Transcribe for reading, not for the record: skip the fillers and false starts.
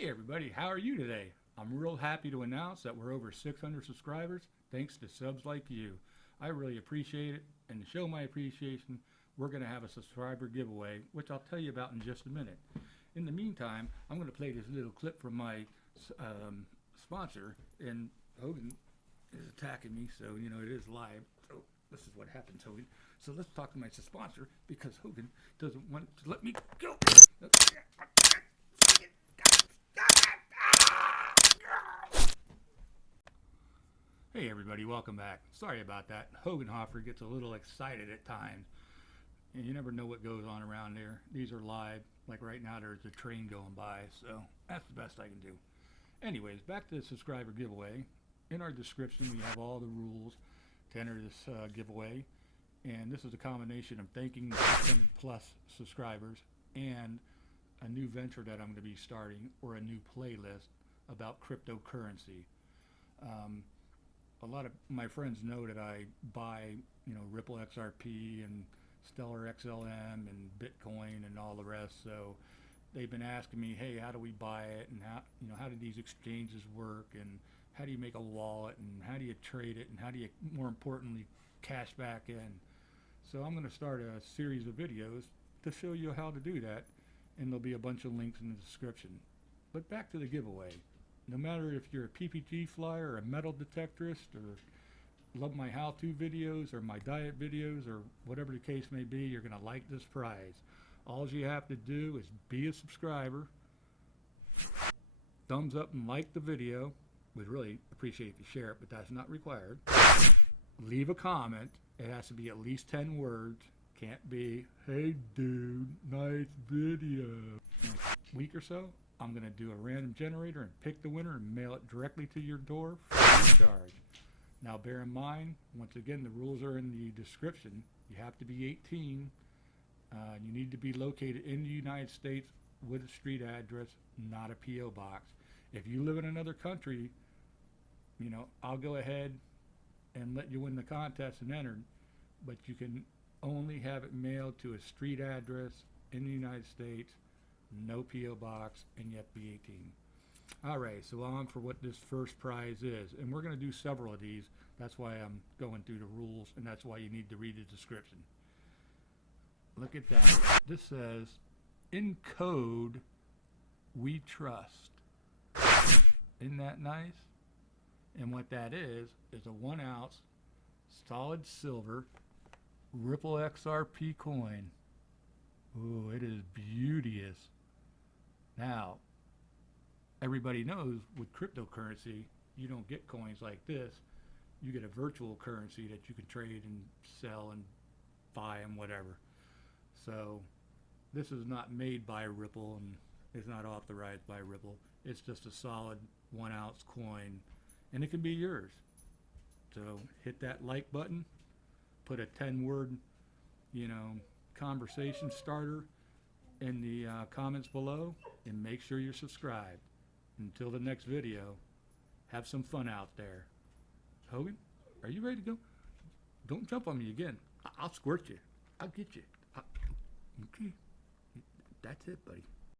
Hey everybody, how are you today? I'm real happy to announce that we're over 600 subscribers thanks to subs like you. I really appreciate it, and to show my appreciation, we're going to have a subscriber giveaway, which I'll tell you about in just a minute. In the meantime, I'm going to play this little clip from my sponsor, and Hogan is attacking me, so you know it is live. So this is what happens, Hogan. So let's talk to my sponsor because Hogan doesn't want to let me go. Hey everybody, welcome back. Sorry about that. Hogan Hoffer gets a little excited at times, and you never know what goes on around there. These are live. Like right now there's a train going by, so that's the best I can do. Anyways, back to the subscriber giveaway. In our description we have all the rules to enter this giveaway, and this is a combination of thanking the 600 plus subscribers and a new venture that I'm going to be starting, or a new playlist about cryptocurrency. A lot of my friends know that I buy, Ripple XRP and Stellar XLM and Bitcoin and all the rest. So they've been asking me, hey, how do we buy it, and how do these exchanges work, and how do you make a wallet, and how do you trade it, and how do you, more importantly, cash back in? So I'm going to start a series of videos to show you how to do that, and there'll be a bunch of links in the description. But back to the giveaway. No matter if you're a PPG flyer or a metal detectorist, or love my how-to videos or my diet videos, or whatever the case may be, you're going to like this prize. All you have to do is be a subscriber, thumbs up and like the video. We'd really appreciate if you share it, but that's not required. Leave a comment. It has to be at least 10 words. Can't be, hey dude, nice video. In a week or so, I'm going to do a random generator and pick the winner and mail it directly to your door free of charge. Now bear in mind, once again, the rules are in the description. You have to be 18. You need to be located in the United States with a street address, not a P.O. box. If you live in another country, I'll go ahead and let you win the contest and enter, but you can only have it mailed to a street address in the United States, no P.O. box, and you have to be 18. Alright, so on for what this first prize is. And we're going to do several of these. That's why I'm going through the rules, and that's why you need to read the description. Look at that. This says, in code, we trust. Isn't that nice? And what that is a 1 ounce solid silver Ripple XRP coin. Ooh, it is beauteous. Now, everybody knows with cryptocurrency, you don't get coins like this. You get a virtual currency that you can trade and sell and buy and whatever. So, this is not made by Ripple, and it's not authorized by Ripple. It's just a solid 1 ounce coin, and it can be yours. So, hit that like button, put a 10-word, conversation starter in the comments below, and make sure you're subscribed. Until the next video, have some fun out there. Hogan, are you ready to go? Don't jump on me again. I'll squirt you. I'll get you. Okay. That's it, buddy.